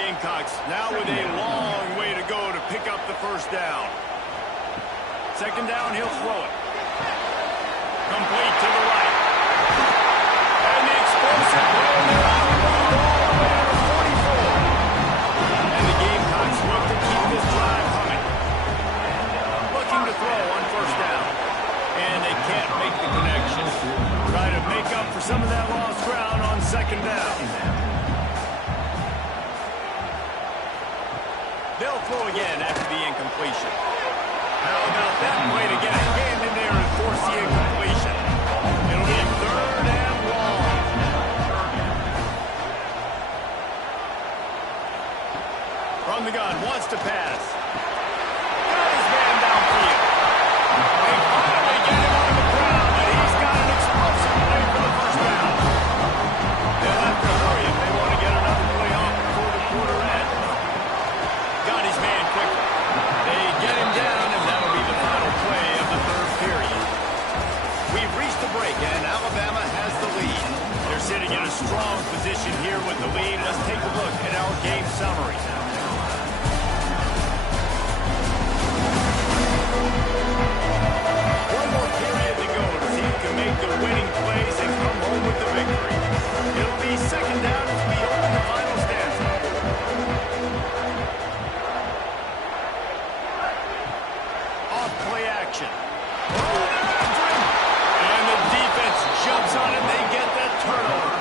Gamecocks now with a long way to go to pick up the first down. Second down, he'll throw it. Complete to the right. And the explosive play there out of the ball all the way to 44. And the Gamecocks look to keep this drive humming. Looking to throw on first down. And they can't make the connection. Try to make up for some of that lost ground on second down. They'll throw again after the incompletion. How about that play to get a hand in there and force the incompletion? It'll be third and long. From the gun, wants to pass. Got his man downfield. They finally get him on the ground, and he's got an explosive play for the first down. They'll have to hurry if they want to get another play off before the quarter ends. Got his man quickly. They get him down, and that'll be the final play of the third period. We've reached the break, and Alabama has the lead. They're sitting in a strong position here with the lead. Let's take a look at our game summary. One more period to go to see who can make the winning plays and come home with the victory. It'll be second down as we open the final stanza. Off play action. And the defense jumps on it. They get that turnover.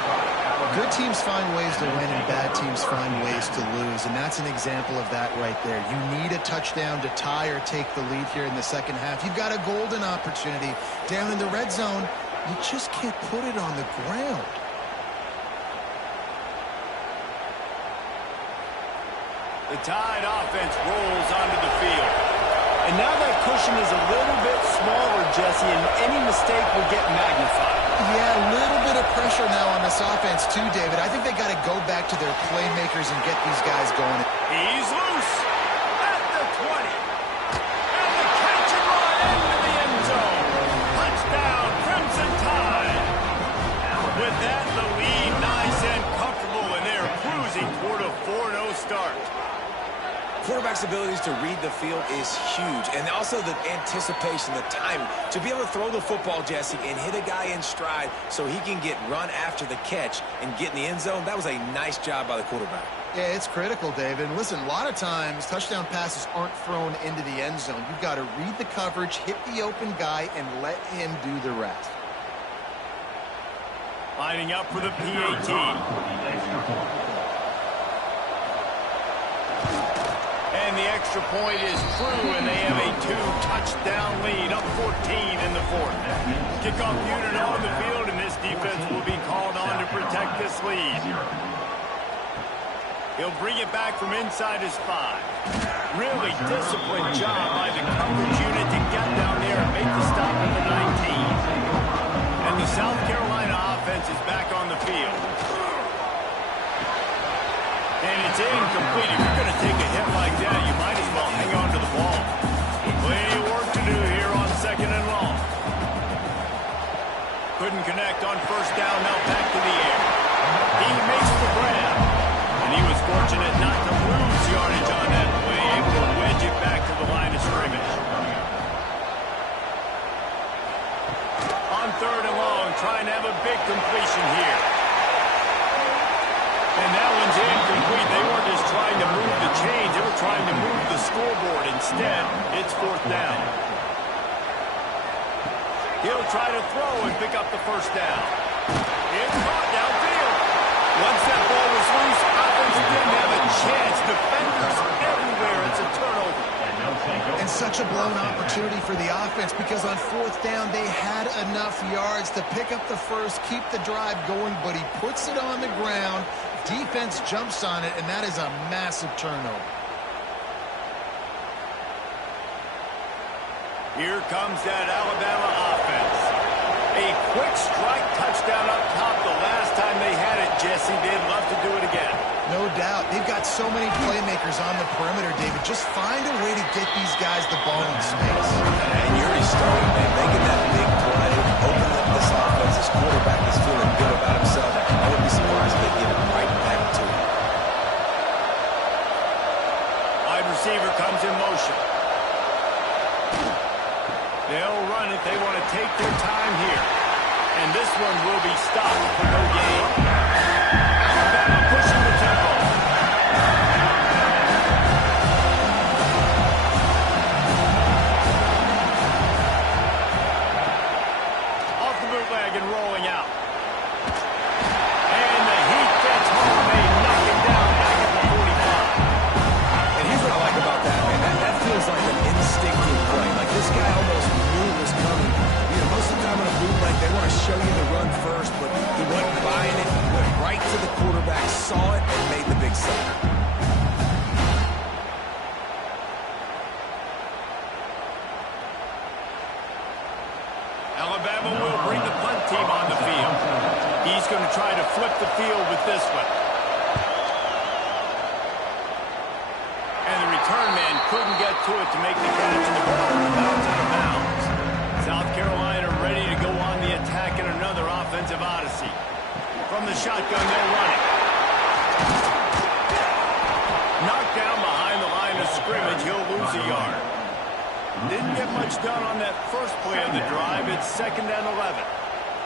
Good teams find ways to win and bad teams find ways to lose, and that's an example of that right there. You need a touchdown to tie or take the lead here in the second half. You've got a golden opportunity down in the red zone. You just can't put it on the ground. The Tide offense rolls onto the field. And now that cushion is a little bit smaller, Jesse, and any mistake will get magnified. Yeah, a little bit of pressure now on this offense too, David. I think they got to go back to their playmakers and get these guys going. He's loose at the 20. And the catch and run into the end zone. Touchdown, Crimson Tide. With that, the lead nice and comfortable, and they're cruising toward a 4-0 start. Quarterback's abilities to read the field is huge, and also the anticipation, the time to be able to throw the football, Jesse, and hit a guy in stride so he can get run after the catch and get in the end zone. That was a nice job by the quarterback. Yeah, it's critical, David. And listen, a lot of times touchdown passes aren't thrown into the end zone. You've got to read the coverage, hit the open guy, and let him do the rest. Lining up for the PAT. And the extra point is through, and they have a 2-touchdown lead, up 14 in the fourth. Kickoff unit on the field, and this defense will be called on to protect this lead. He'll bring it back from inside his 5. Really disciplined job by the coverage unit to get down there and make the stop at the 19. And the South Carolina offense is back on the field. And it's incomplete. If you're going to take a hit like that, you might as well hang on to the ball. Plenty of work to do here on second and long. Couldn't connect on first down. Now back to the air. He makes the grab. And he was fortunate not to lose yardage on that play. Able to wedge it back to the line of scrimmage. On third and long, trying to have a big completion here. And that one's incomplete. They weren't just trying to move the chains. They were trying to move the scoreboard. Instead, it's fourth down. He'll try to throw and pick up the first down. It's caught downfield. Once that ball was loose, offense didn't have a chance. Defenders everywhere. It's a turnover. And such a blown opportunity for the offense because on fourth down, they had enough yards to pick up the first, keep the drive going, but he puts it on the ground. Defense jumps on it, and that is a massive turnover. Here comes that Alabama offense. A quick strike touchdown up top the last time they had it, Jesse. They'd love to do it again. No doubt. They've got so many playmakers on the perimeter, David. Just find a way to get these guys the ball in space. And you already started, man, making that big play, open up this offense. This quarterback is feeling good about himself. I wouldn't be surprised if they give it right back to him. receiver comes in motion. They'll run it. They want to take their time here. And this one will be stopped for no gain. Alabama pushing the tempo. Off the bootleg and rolling out. And the heat gets home. They knock him down back at the 45. And here's what I like about that, man. That feels like an instinctive play. Like this guy almost knew it was coming. You know, most of the time on a bootleg, they want to show you the run first, but he wasn't buying it. He went right to the quarterback, saw it, and made the big save. Alabama will bring the punt team on the field. He's going to try to flip the field with this one. And the return man couldn't get to it to make the catch, and the ball bounces out of bounds. South Carolina ready to go on the attack in another offensive odyssey. From the shotgun, they're running. Knocked down behind the line of scrimmage. He'll lose a yard. Didn't get much done on that first play of the drive. It's 2nd and 11.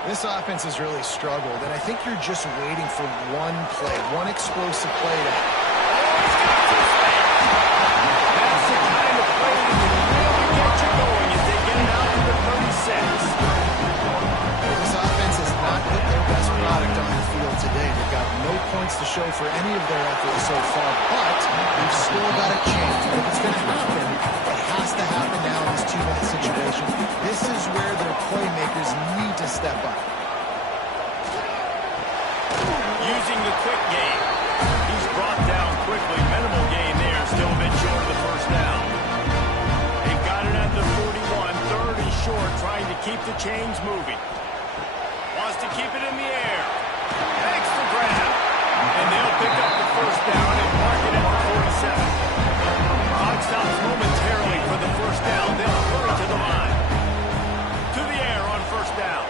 This offense has really struggled, and I think you're just waiting for one play, one explosive play to That's the kind of play that can really get you going as they get it out to the 36. This offense has not put their best product on the field today. They've got no points to show for any of their efforts so far, but they've still got a chance. And if it's going to happen, it has to happen now in this 2-minute situation. This is where their playmakers need to step up. Using the quick game. He's brought down quickly. Minimal gain there. Still a bit short of the first down. They've got it at the 41. 3rd and short, trying to keep the chains moving. Wants to keep it in the air. Makes the grab. And they'll pick up the first down and mark it at the 47. Clock stops momentarily for the first down. They'll hurry to the line. To the air on first down.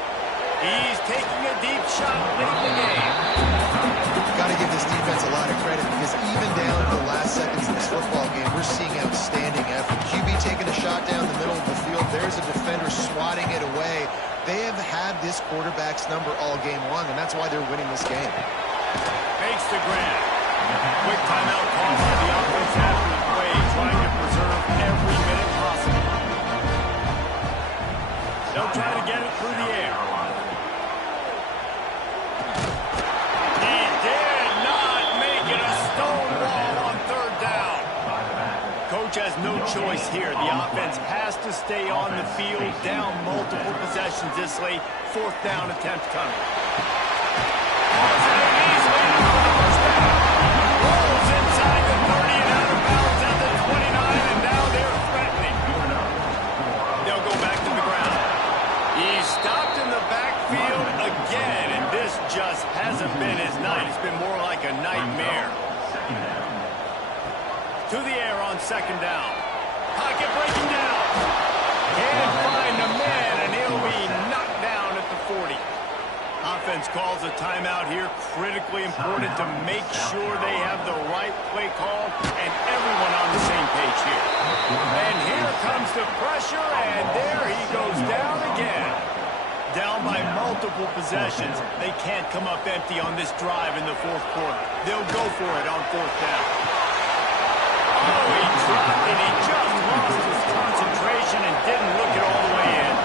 He's taking a deep shot late in the game. Got to give this defense a lot of credit because even down to the last seconds of this football game, we're seeing outstanding effort. QB taking a shot down the middle of the field. There's a defender swatting it away. They have had this quarterback's number all game long, and that's why they're winning this game. Makes the grab. Quick timeout call by the offense after the play, trying to preserve every minute possible. They'll try to get it through the air. He did not make it a stone wall on 3rd down. Coach has no choice here. The offense has to stay on the field, down multiple possessions this late. 4th down attempt coming. Rolls inside the 30 and out of bounds at the 29, and now they're threatening. They'll go back to the ground. He's stopped in the backfield again, and this just hasn't been his night. It's been more like a nightmare. To the air on 2nd down. Pocket breaking down. Can't find a man, and he'll be knocked down at the 40. Offense calls a timeout here. Critically important to make sure they have the right play call and everyone on the same page here. And here comes the pressure, and there he goes down again. Down by multiple possessions. They can't come up empty on this drive in the 4th quarter. They'll go for it on 4th down. Oh, he dropped it. He just lost his concentration and didn't look it all the way in.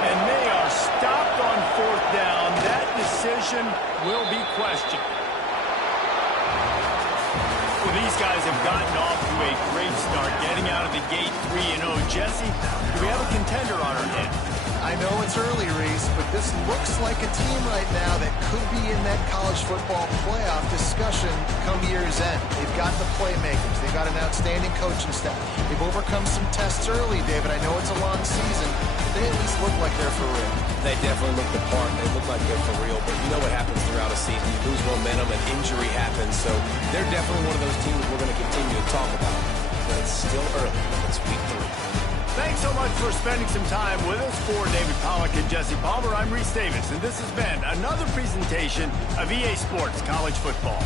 And they are stopped on 4th down. That decision will be questioned. Well, these guys have gotten off to a great start, getting out of the gate 3-0. Jesse, do we have a contender on our hands? I know it's early, Reese, but this looks like a team right now that could be in that college football playoff discussion come year's end. They've got the playmakers. They've got an outstanding coaching staff. They've overcome some tests early, David. I know it's a long season, but they at least look like they're for real. They definitely look the part. They look like they're for real. But you know what happens throughout a season. You lose momentum, and injury happens. So they're definitely one of those teams we're going to continue to talk about. But it's still early. It's week 3. Thanks so much for spending some time with us. For David Pollack and Jesse Palmer, I'm Reese Davis, and this has been another presentation of EA Sports College Football.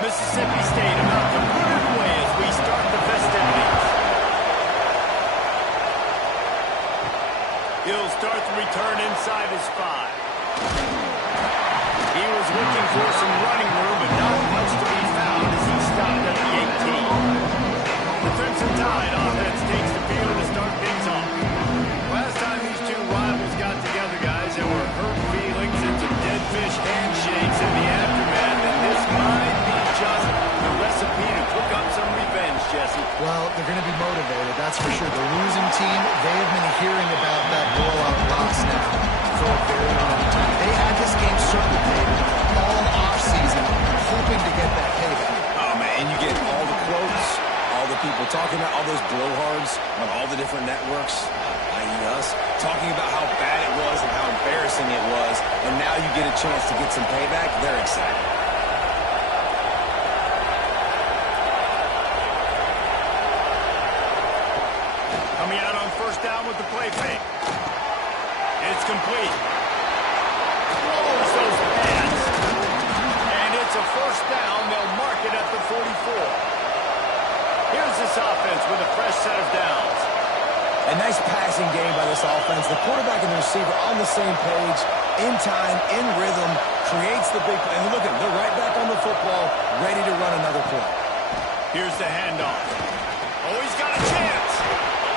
Mississippi State about to put it away as we start the festivities. He'll start the return inside his 5. He was looking for some running room, but not much to be found as he stopped at the 18. The Crimson Tide offense takes the field to start things off. Last time these two rivals got together, guys, there were hurt feelings and some dead fish handshakes in the aftermath, and this might be just the recipe to cook up some revenge, Jesse. Well, they're going to be motivated, that's for sure. The losing team, they have been hearing about that blowout loss now for a very long time. They had this game circulated all offseason, hoping to get that payback. Oh, man, and you get all the quotes, all the people talking about all those blowhards on all the different networks, i.e. us, talking about how bad it was and how embarrassing it was, and now you get a chance to get some payback. They're excited. Coming out on first down with the play fake. It's complete. Throws those pads. And it's a first down. They'll mark it at the 44. Here's this offense with a fresh set of downs. A nice passing game by this offense. The quarterback and the receiver on the same page, in time, in rhythm, creates the big play. And look at them, they're right back on the football, ready to run another play. Here's the handoff. Oh, he's got a chance.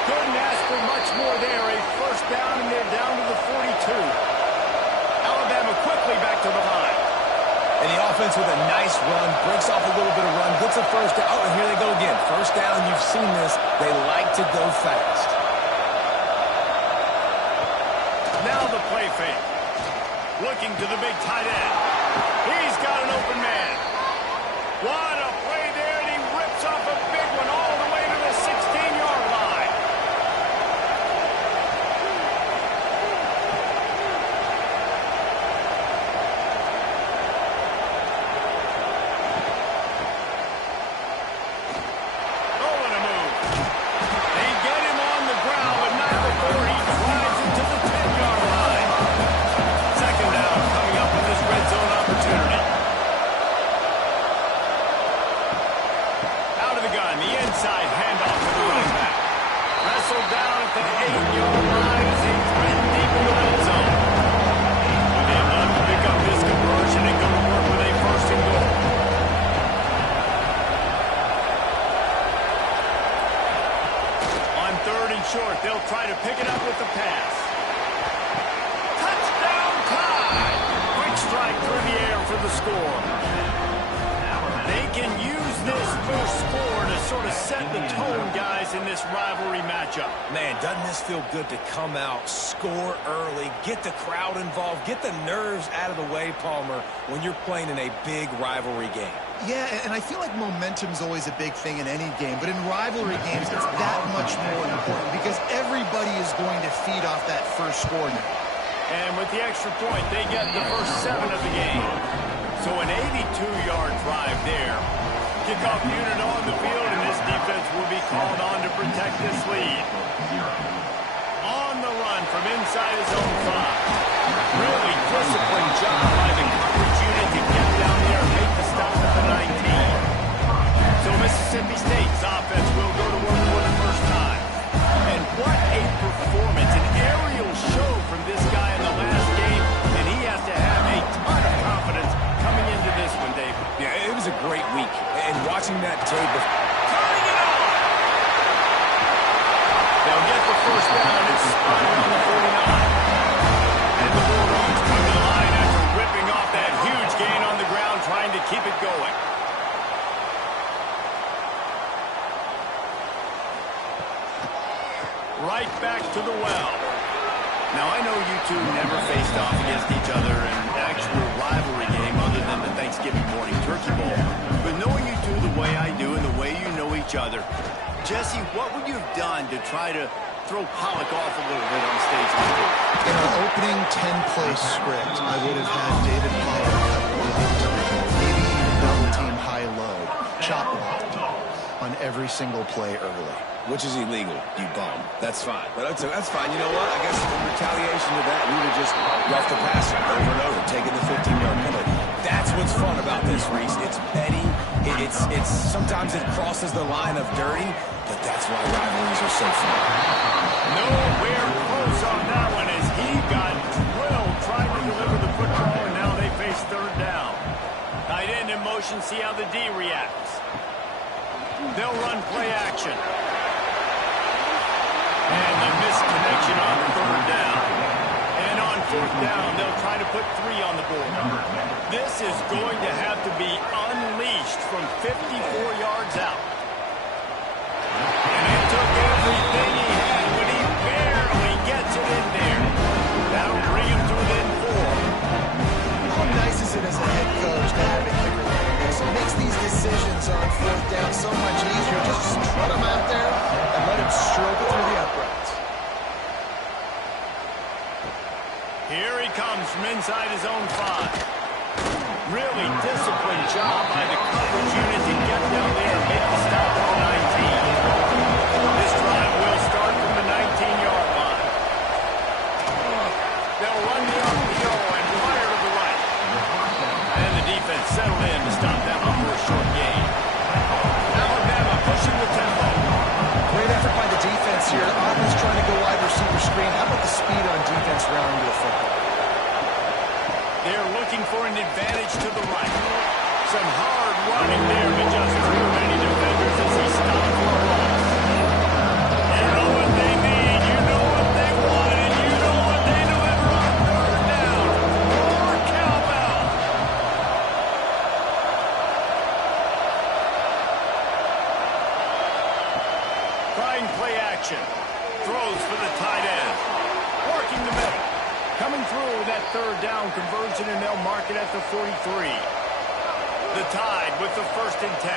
Couldn't ask for much more there. A first down, and they're down to the 42. Alabama quickly back to the line. And the offense defense with a nice run, breaks off a little bit of run, gets a first down. Oh, and here they go again. First down, you've seen this. They like to go fast. Now the play fake. Looking to the big tight end. He's got an open man. What a play there, and he rips off a big one all the way to the 16-yard line. Oh, what a move. They get him on the ground, but not before he drives into the 10-yard line. Second down coming up with this red zone opportunity. Out of the gun, the inside handoff to the running back. Wrestled down at the 8-yard line as they threaten deep in the red zone. They'll be able to pick up this conversion and go to work with a first and goal. On third and short, they'll try to pick it up with the pass. Touchdown tie! Quick strike through the air for the score. They can use this first score to sort of set the tone, guys, in this rivalry matchup. Man, doesn't this feel good to come out, score early, get the crowd involved, get the nerves out of the way, Palmer, when you're playing in a big rivalry game. Yeah, and I feel like momentum's always a big thing in any game, but in rivalry games, it's that much more important because everybody is going to feed off that first score now. And with the extra point, they get the first 7 of the game. So an 82-yard drive there. Kickoff unit on the field, and this defense will be called on to protect this lead. On the run from inside his own 5. Really disciplined job by the coverage unit to get down there and make the stop at the 19. So Mississippi State's offense will go to work for the first time. And what a performance, an aerial show from this guy in the last game, and he has to have a ton of confidence coming into this one, Dave. Yeah, it was a great week. And watching that tape of... Turning it on! They'll get the first down. It's spotted on the 49. And the Bulldogs come to the line after ripping off that huge gain on the ground, trying to keep it going. Right back to the well. Now, I know you two never faced off against each other in an actual rivalry game other than the Thanksgiving morning turkey bowl. But knowing you two the way I do and the way you know each other, Jesse, what would you have done to try to throw Pollock off a little bit on stage? In our opening 10-play script, I would have had David Pollock cut left, maybe even double-team high-low, chop block on every single play early. Which is illegal, you bum. That's fine. But that's fine. You know what? I guess in retaliation to that, we would have just roughed the passer over and over, taking the 15-yard penalty. That's what's fun about this, Reese. It's petty. It's sometimes it crosses the line of dirty, but that's why rivalries are so fun. Nowhere close on that one as he got drilled trying to deliver the football, and now they face third down. Tight end in motion, see how the D reacts. They'll run play action. And the missed connection on third down. And on fourth down, they'll try to put 3 on the board. This is going to have to be unleashed from 54 yards out. And it took everything he had, but he barely gets it in there. That'll bring him to within 4. How nice is it as a head coach to have a kicker like this? It makes these decisions on fourth down so much easier. Just strut him out there and let him stroke it through the uprights. Here he comes from inside his own 5. Really disciplined job by the coverage unit to get down there and make the stop at the 19. This drive will start from the 19-yard line. They'll run the RPO and fire to the right. And the defense settled in to stop that one for a short gain. Alabama pushing the tempo. Great effort by the defense here. The offense trying to go wide receiver screen. How about the speed on defense rounding to the football? They're looking for an advantage to the right. Some hard running there, but just too many defenders as he stopped for a loss. You know what they need, you know what they want, and you know what they deliver on third down. More cowbell. conversion, and they'll mark it at the 43. The Tide with the 1st and 10.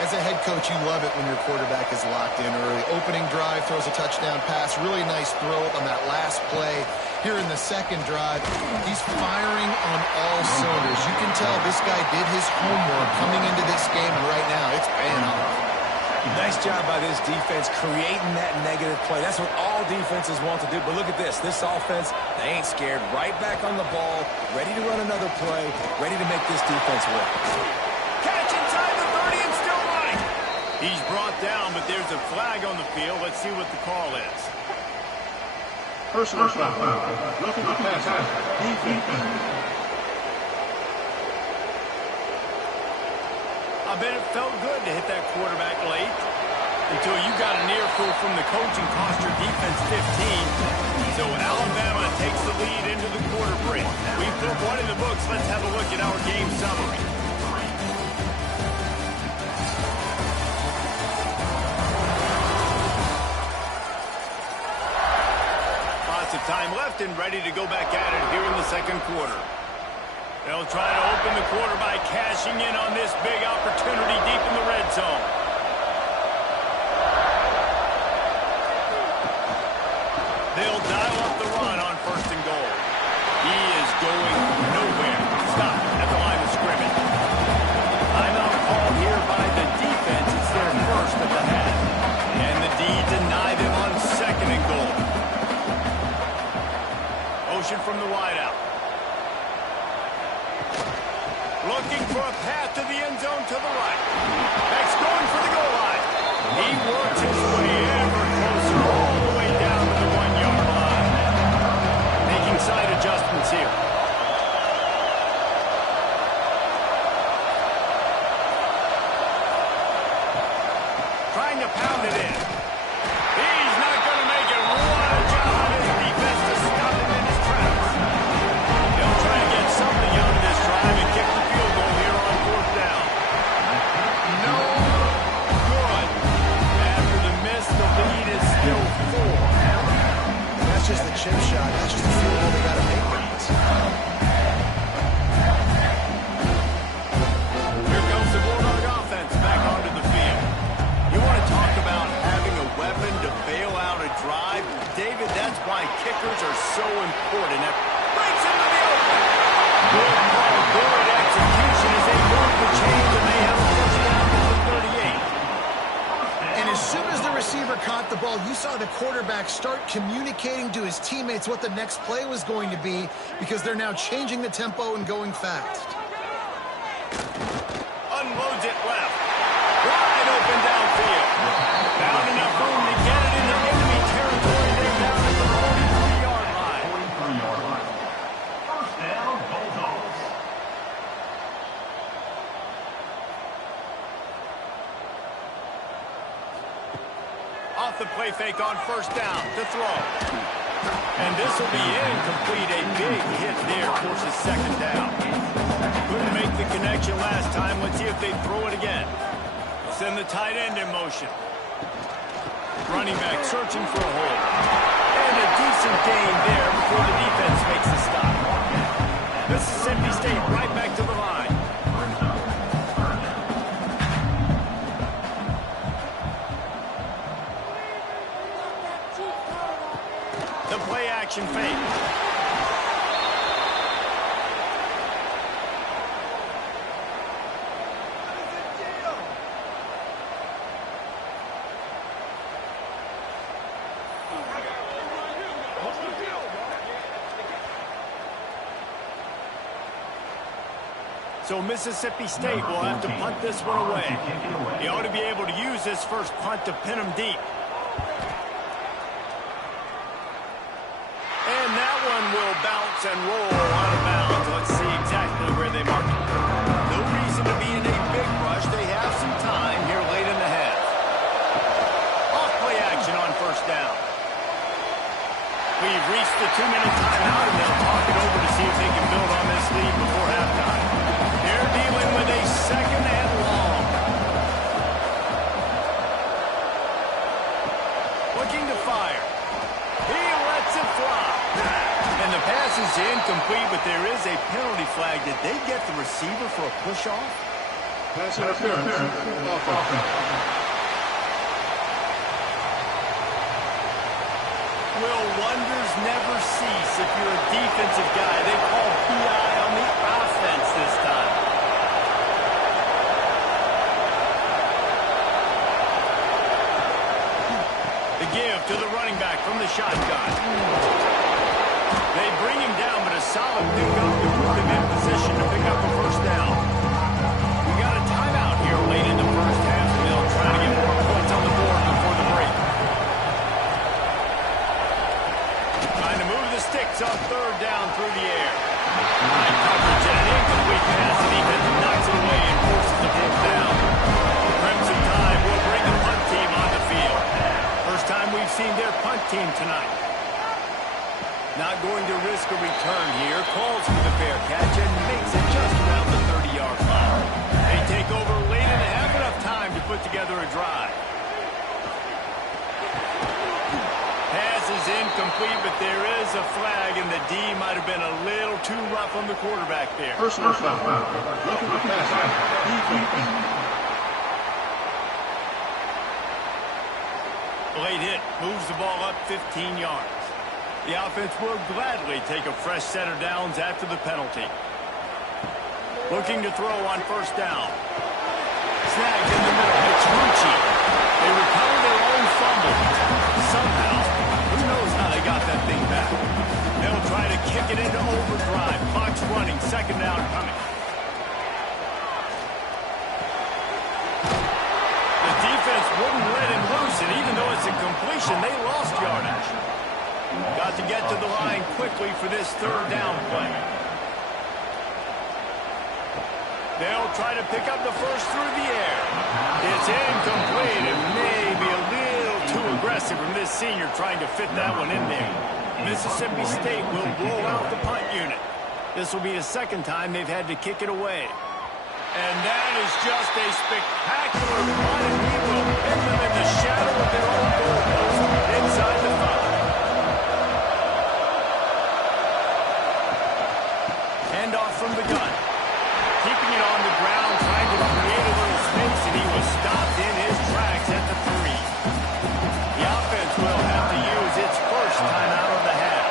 As a head coach, you love it when your quarterback is locked in early. Opening drive, throws a touchdown pass. Really nice throw on that last play. Here in the second drive, he's firing on all cylinders. You can tell this guy did his homework coming into this game, and right now it's paying off. Nice job by this defense creating that negative play. That's what all defenses want to do. But look at this. This offense, they ain't scared. Right back on the ball, ready to run another play, ready to make this defense work. Catch inside the 30 and still running. He's brought down, but there's a flag on the field. Let's see what the call is. Personal foul. Roughing the passer. Defense. I bet it felt good to hit that quarterback late until you got an earful from the coach and cost your defense 15. So Alabama takes the lead into the quarter break. We've put one in the books. Let's have a look at our game summary. Lots of time left and ready to go back at it here in the second quarter. They'll try to open the quarter by cashing in on this big opportunity deep in the red zone. They'll dial up the run on 1st and goal. He is going nowhere. Stop at the line of scrimmage. Timeout called here by the defense. It's their first at the half. And the D denied him on 2nd and goal. Motion from the wideout. Looking for a path to the end zone to the right. Beck's going for the goal line. He works his way ever closer all the way down to the 1-yard line. Making side adjustments here. Trying to pound it in. He's not going to make it. What a job on his defense to stop him in his tracks. They'll try to get something out of this drive and kick the field goal here on 4th down. No good. After the miss, the lead is still 4. That's just the chip shot. That's just the field goal they got to make from this. Here comes the Bulldog offense back onto the field. You want to talk about having a weapon to bail out a drive? David, that's why kickers are so important. That breaks into the open. Good call, good execution as they move the chains and they have a 1st down to the 38. And as soon as the receiver caught the ball, you saw the quarterback start communicating to his teammates what the next play was going to be because they're now changing the tempo and going fast. Unloads it left. Wide open downfield. Found enough room to get it into enemy territory. They're down at the 43-yard line. 43-yard line. First down, Bulldogs. Off the play fake on 1st down to throw. And this will be incomplete. A big hit there forces 2nd down. Couldn't make the connection last time. Let's see if they throw it again. Send the tight end in motion. Running back searching for a hole. And a decent gain there before the defense makes the stop. Mississippi State right back to the line. The play action fake. So Mississippi State will have to punt this one away. They ought to be able to use this first punt to pin them deep. And that one will bounce and roll out of bounds. Let's see exactly where they mark it. No reason to be in a big rush. They have some time here late in the half. Off play action on 1st down. We've reached the 2-minute timeout, and they'll talk it over to see if they can build on this lead before halftime. They're dealing with a 2nd and long. Looking to fire. He lets it fly. And the pass is incomplete, but there is a penalty flag. Did they get the receiver for a push-off? Pass interference. Offense. Will wonders never cease if you're a defensive guy? They call PI on the offense this time. The give to the running back from the shotgun. They bring him down, but a solid pickup to put him in position to pick up the first down. We got a timeout here late in the first half, and they'll try to get more points on the board before the break. Trying to move the sticks on third down through the air. High coverage and an incomplete pass, and he knocks it away and forces the fourth down. Crimson Tide will bring the punt team on the field. First time we've seen their punt team tonight. Not going to risk a return here. Calls for the fair catch and makes it just around the 30-yard line. They take over late and have enough time to put together a drive. Pass is incomplete, but there is a flag, and the D might have been a little too rough on the quarterback there. Personal foul. Looking for pass. Late hit moves the ball up 15 yards. The offense will gladly take a fresh set of downs after the penalty. Looking to throw on first down. Snagged in the middle. It's Rucci. They recover their own fumble. Somehow, who knows how they got that thing back. They'll try to kick it into overdrive. Clock's running. Second down coming. The defense wouldn't let him loose, and even though it's a completion, they lost yardage. Got to get to the line quickly for this third down play. They'll try to pick up the first through the air. It's incomplete and maybe a little too aggressive from this senior trying to fit that one in there. Mississippi State will roll out the punt unit. This will be the second time they've had to kick it away. And that is just a spectacular punt, and he will pin them in the shadow of their own goalpost inside the 5. Handoff from the gun. Keeping it on the ground, trying to create a little space, and he was stopped in his tracks at the 3. The offense will have to use its first timeout of the half.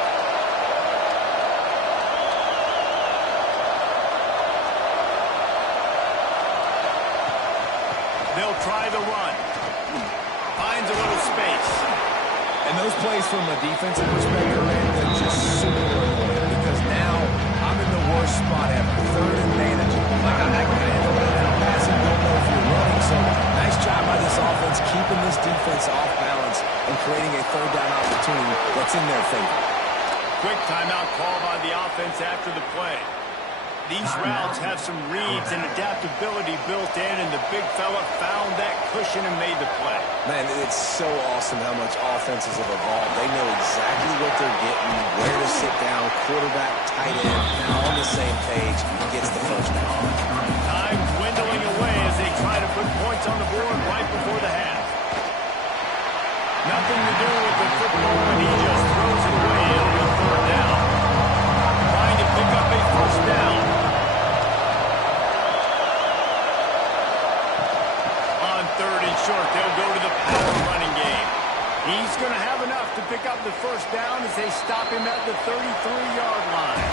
They'll try the run. Finds a little space. And those plays from a defensive perspective, man, they're just super important because now I'm in the worst spot ever. Third and manageable. Like I can handle it now. Passing, don't know if you're running. So nice job by this offense keeping this defense off balance and creating a third down opportunity that's in their favor. Quick timeout call by the offense after the play. These routes have some reads and adaptability built in, and the big fella found that cushion and made the play. Man, it's so awesome how much offenses have evolved. They know exactly what they're getting, where to sit down, quarterback, tight end, all on the same page, gets the first down. Time dwindling away as they try to put points on the board right before the half. Nothing to do with the football, and he just throws it away. It'll be third down. Trying to pick up a first down. Third and short, they'll go to the power running game. He's going to have enough to pick up the first down as they stop him at the 33-yard line.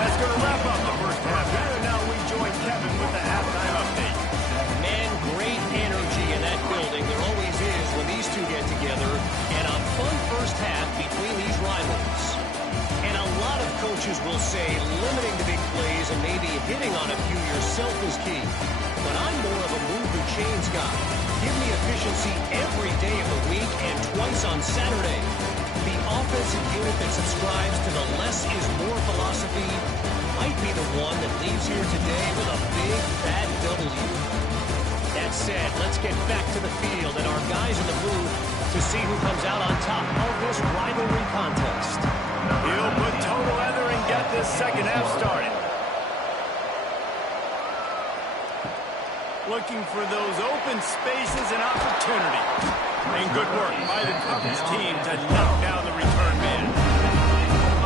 That's going to wrap up the first half. And now we join Kevin with the halftime update. Man, great energy in that building. There always is when these two get together. And a fun first half between these rivals. And a lot of coaches will say limiting the big plays and maybe hitting on a few yourself is key. But I'm more of a move the chains guy. Give me efficiency every day of the week and twice on Saturday. The offensive unit that subscribes to the less is more philosophy might be the one that leaves here today with a big, fat W. That said, let's get back to the field and our guys in the booth to see who comes out on top of this rivalry contest. He'll put total leather and get this second half started. Looking for those open spaces and opportunity. And good work by the Cubs team to knock down the return man.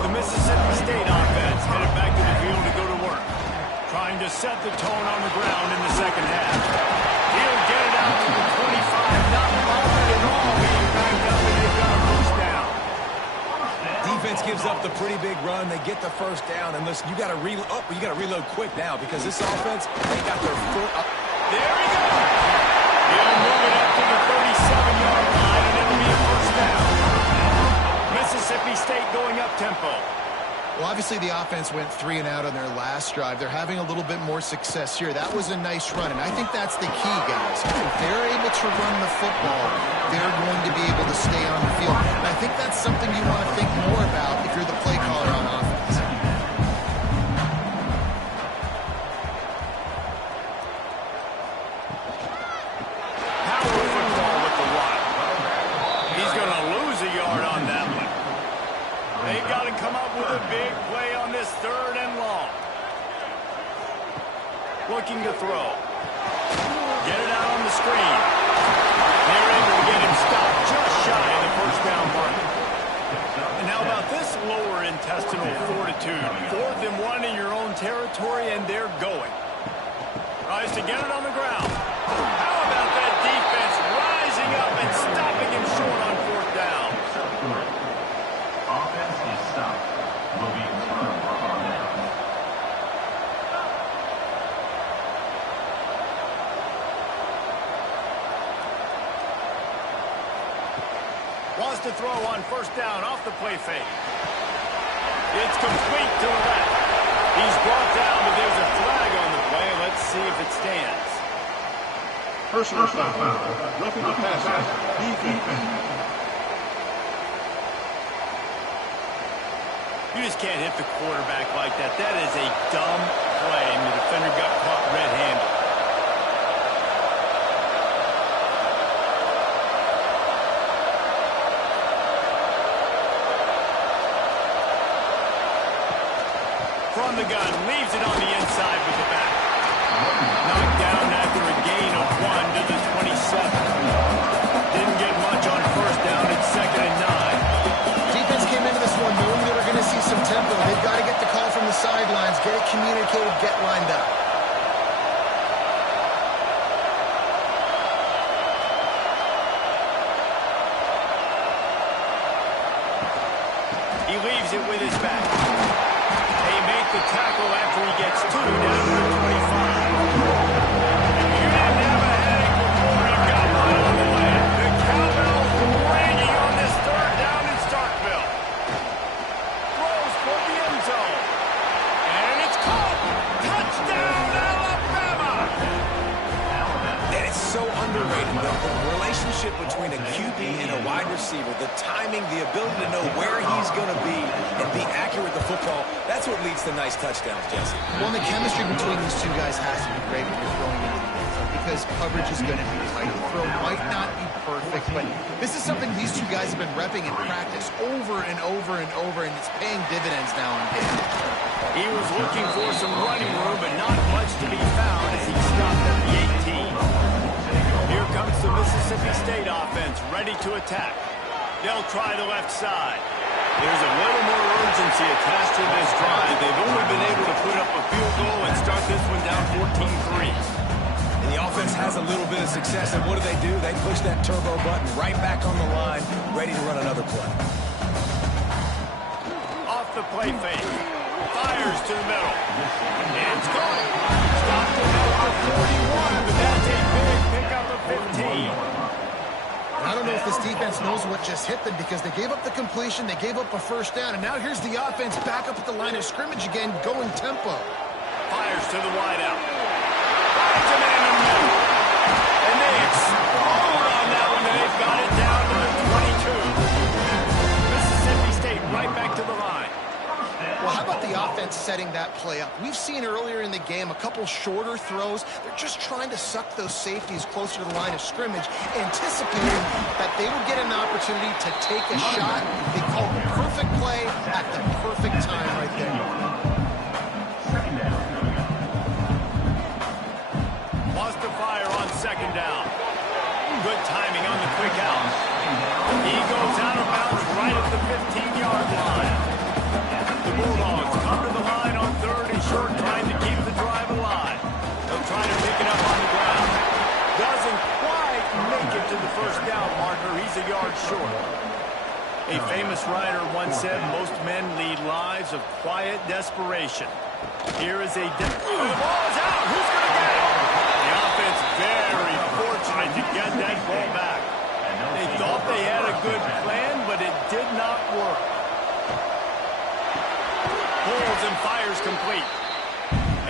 The Mississippi State offense headed back to the field to go to work. Trying to set the tone on the ground in the second half. He'll get it out to the 25. Not long at all being backed up, and they've got a first down. Defense gives up the pretty big run. They get the first down. And listen, you got to reload quick now because this offense, they got their foot up. There he goes. He'll move it up to the 37-yard line, and it'll be a first down. Mississippi State going up tempo. Well, obviously the offense went 3 and out on their last drive. They're having a little bit more success here. That was a nice run, and I think that's the key, guys. If they're able to run the football, they're going to be able to stay on the field. And I think that's something you want to think more about if you're the play caller on offense. Power football with the one. He's going to lose a yard on that one. They've got to come up with a big play on this 3rd and long. Looking to throw. Get it out on the screen. They're able to get him stopped just shy of the first down mark. And how about this lower intestinal fortitude? 4th and 1 in your own territory, and they're going. Tries to get it on the ground. How about that defense rising up and stopping him short on 4th down? Offense is stopped. Will be returned on down. Wants to throw on 1st down off the play fake. It's complete to the left. He's brought down, but there's a flag on the play. Let's see if it stands. Personal foul. Roughing the passer. Defense. You just can't hit the quarterback like that. That is a dumb play, and the defender got caught red-handed. From the gun, leaves it on the inside with the back. Knocked down after a gain of 1 to the 27. Didn't get much on 1st down. It's 2nd and 9. Defense came into this one knowing they were going to see some tempo. They've got to get the call from the sidelines, get it communicated, get lined up. He leaves it with his back. They make the tackle after he gets 2 down to the 25. You didn't have a headache before you got one on the way. The cowbell's ringing on this 3rd down in Starkville. Throws for the end zone. And it's caught. Touchdown, Alabama. And it's so underrated. The relationship between a QB and a wide receiver, the timing, the ability to know where he's going to be and be accurate with the football, that's what leads to nice touchdowns, Jesse. Well, the chemistry between these two guys has to be great when you're throwing into the end zone because coverage is going to be tight. The throw might not be perfect, but this is something these two guys have been repping in practice over and over and over, and it's paying dividends now in game. He was looking for some running room, but not much to be found as he stopped at the 18. Here comes the Mississippi State offense, ready to attack. They'll try the left side. There's a little more urgency attached to this drive. They've only been able to put up a field goal and start this one down 14-3. And the offense has a little bit of success, and what do? They push that turbo button right back on the line, ready to run another play. Off the play fake. Fires to the middle. And it's gone. Stopped him at the 41, but that's a big pickup of 15. I don't know if this defense knows what just hit them because they gave up the completion, they gave up a 1st down, and now here's the offense back up at the line of scrimmage again, going tempo. Fires to the wideout. Finds a man in the middle. And they explode on that one, and they've got it down to the 22. Mississippi State right back to the line. Well, how about the offense setting that play up? We've seen earlier in the game a couple shorter throws. They're just trying to suck those safeties closer to the line of scrimmage, anticipating that they would get an opportunity to take a shot. They called the perfect play at the perfect time right there. Wants to fire on 2nd down. Good timing on the quick out. He goes out of bounds right at the 15-yard line. A famous writer once said most men lead lives of quiet desperation. Here is the ball is out. Who's going to get it? The offense very fortunate to get that ball back. They thought they had a good plan, but it did not work. Pulls and fires complete.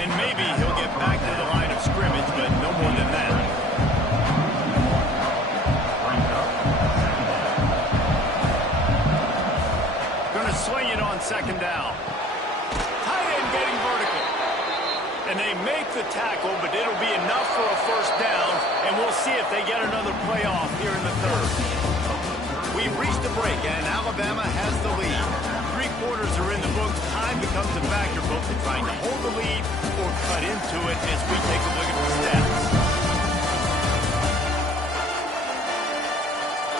And maybe he'll get back to the line of scrimmage, but no more than that. Going to swing it on second down. Tight end getting vertical. And they make the tackle, but it'll be enough for a first down, and we'll see if they get another playoff here in the third. We've reached the break, and Alabama has the lead. 3 quarters are in the books. Time becomes a factor, both in trying to hold the lead or cut into it as we take a look at the stats.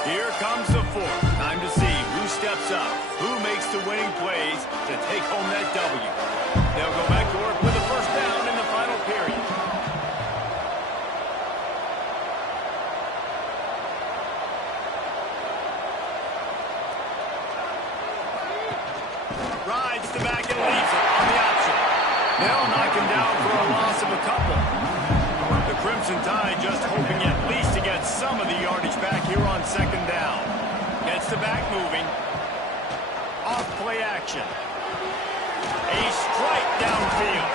Here comes the fourth. Time to see who steps up, who makes the winning plays to take home that W. They'll go back to work with a first down in the final period. Rides the back and leaves it on the option. They'll knock him down for a loss of a couple. The Crimson Tide just hoping at least to get some of the yardage back here on second down. Gets the back moving. Off play action. A strike downfield.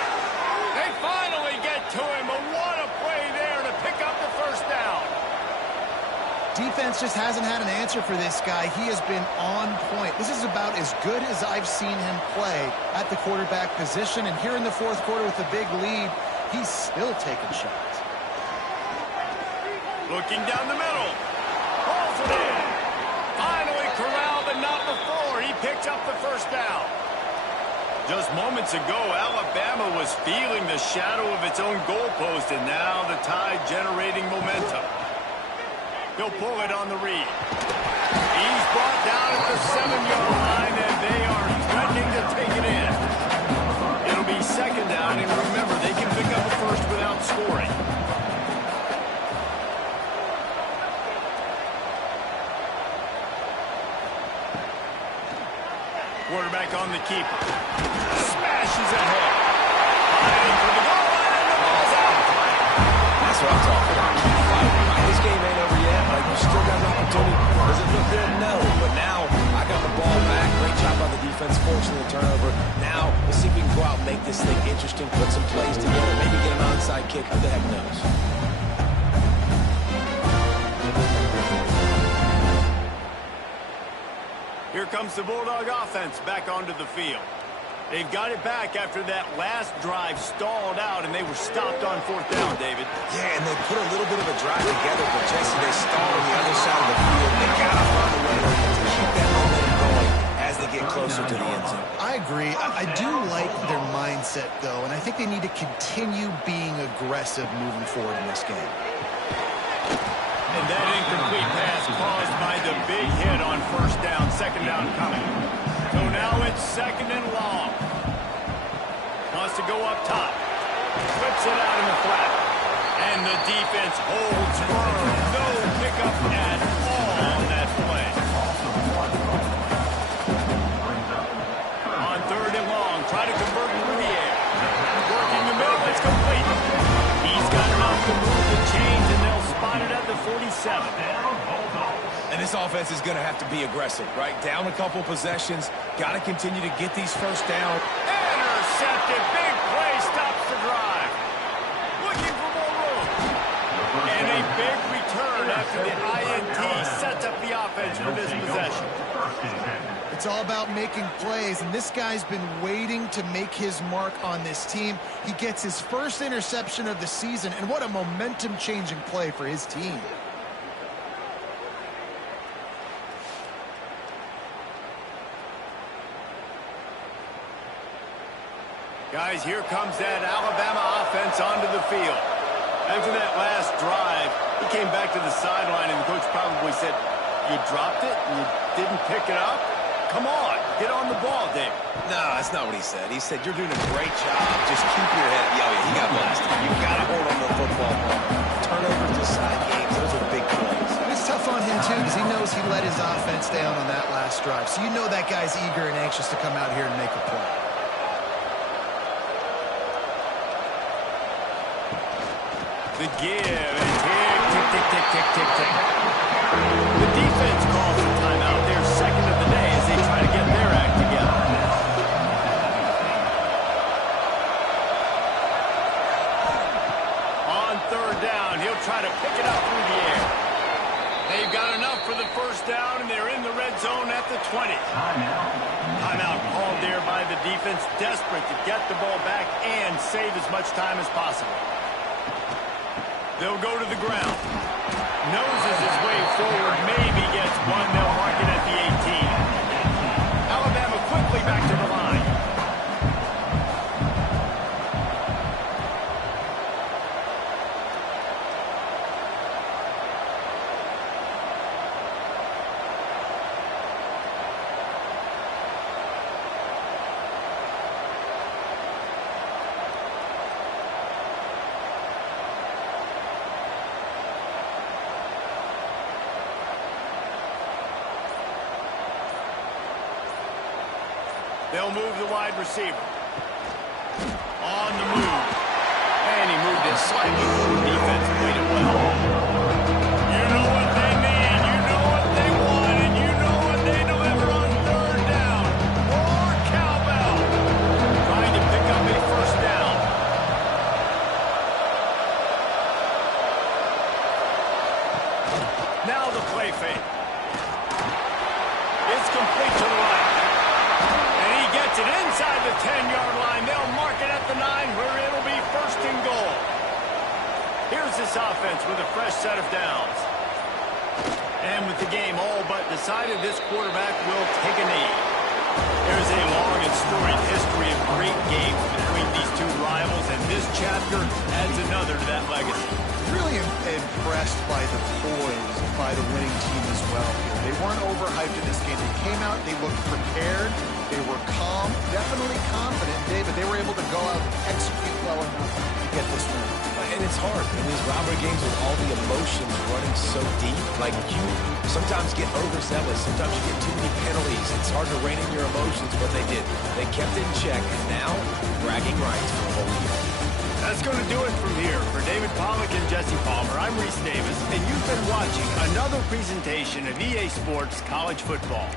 They finally get to him, but what a play there to pick up the first down. Defense just hasn't had an answer for this guy. He has been on point. This is about as good as I've seen him play at the quarterback position. And here in the fourth quarter with a big lead, he's still taking shots. Looking down the middle. Pulls it in. Finally corralled, but not before. He picks up the first down. Just moments ago, Alabama was feeling the shadow of its own goalpost, and now the Tide generating momentum. He'll pull it on the read. He's brought down at the 7-yard line, and they are threatening to take it in. It'll be second down, and remember, they can pick up a first without scoring. Quarterback on the keeper. Smashes ahead. Fighting for the goal line, and the ball's out. That's what I'm talking about. This game ain't over yet. Like, you still got an opportunity. Does it look good? No. But now, I got the ball back. Great job by the defense, forcing the turnover. Now, we'll see if we can go out and make this thing interesting, put some plays together, maybe get an onside kick. Who the heck knows? Here comes the Bulldog offense back onto the field. They've got it back after that last drive stalled out, and they were stopped on fourth down, David. Yeah, and they put a little bit of a drive together, but Jesse, they stalled on the other side of the field. They got to find a way to keep that momentum going as they get closer to the end zone. I agree. I do like their mindset, though, and I think they need to continue being aggressive moving forward in this game. And that incomplete pass caused by the big hit on first down, second down coming. So now it's second and long. Wants to go up top. Whips it out in the flat. And the defense holds firm. No pickup at all on that play. On third and long, try to convert through the air. Working the middle, it's complete. He's got enough to move the chains, and they'll spot it at the 47. And this offense is going to have to be aggressive, right? Down a couple possessions. Got to continue to get these first down. Intercepted. Big play. Stops the drive. Looking for more room. And a big return after the INT sets up the offense for this possession. It's all about making plays, and this guy's been waiting to make his mark on this team. He gets his first interception of the season, and what a momentum-changing play for his team. Guys, here comes that Alabama offense onto the field. After that last drive, he came back to the sideline, and the coach probably said, "You dropped it? You didn't pick it up? Come on, get on the ball, Dave." No, that's not what he said. He said, "You're doing a great job. Just keep your head." Yeah, he got blasted. You got to hold on to the football. Turnovers decide games. Those are big plays. It's tough on him, too, because he knows he let his offense defense down on that last drive. So you know that guy's eager and anxious to come out here and make a play. The give and tick, tick, tick, tick, tick, tick. The defense calls a timeout. Their second of the day as they try to get their act together. On third down, he'll try to pick it up through the air. They've got enough for the first down, and they're in the red zone at the 20. Timeout called there by the defense, desperate to get the ball back and save as much time as possible. They'll go to the ground. Noses his way forward, maybe gets one. They'll mark it at the 18. Alabama quickly back to the line. They'll move the wide receiver. On the move. And he moved it slightly. The defense played it well. You know what they need. You know what they want. And you know what they deliver on third down. More cowbell. Trying to pick up a first down. Now the play fake. It's complete to the right. Gets it inside the 10-yard line. They'll mark it at the 9 where it'll be first and goal. Here's this offense with a fresh set of downs. And with the game all but decided, this quarterback will take a knee. There's a long and storied history of great games between these two rivals, and this chapter adds another to that legacy. Really impressed by the poise by the winning team as well here. They weren't overhyped in this game. They came out, they looked prepared, they were calm, definitely confident, David. They were able to go out and execute well enough to get this win. And it's hard in these rivalry games with all the emotions running so deep. Like, you sometimes get overzealous. Sometimes you get too many penalties. It's hard to rein in your emotions, but they did. They kept it in check, and now bragging rights for the whole year. That's going to do it from here. For David Pollack and Jesse Palmer, I'm Reese Davis, and you've been watching another presentation of EA Sports College Football.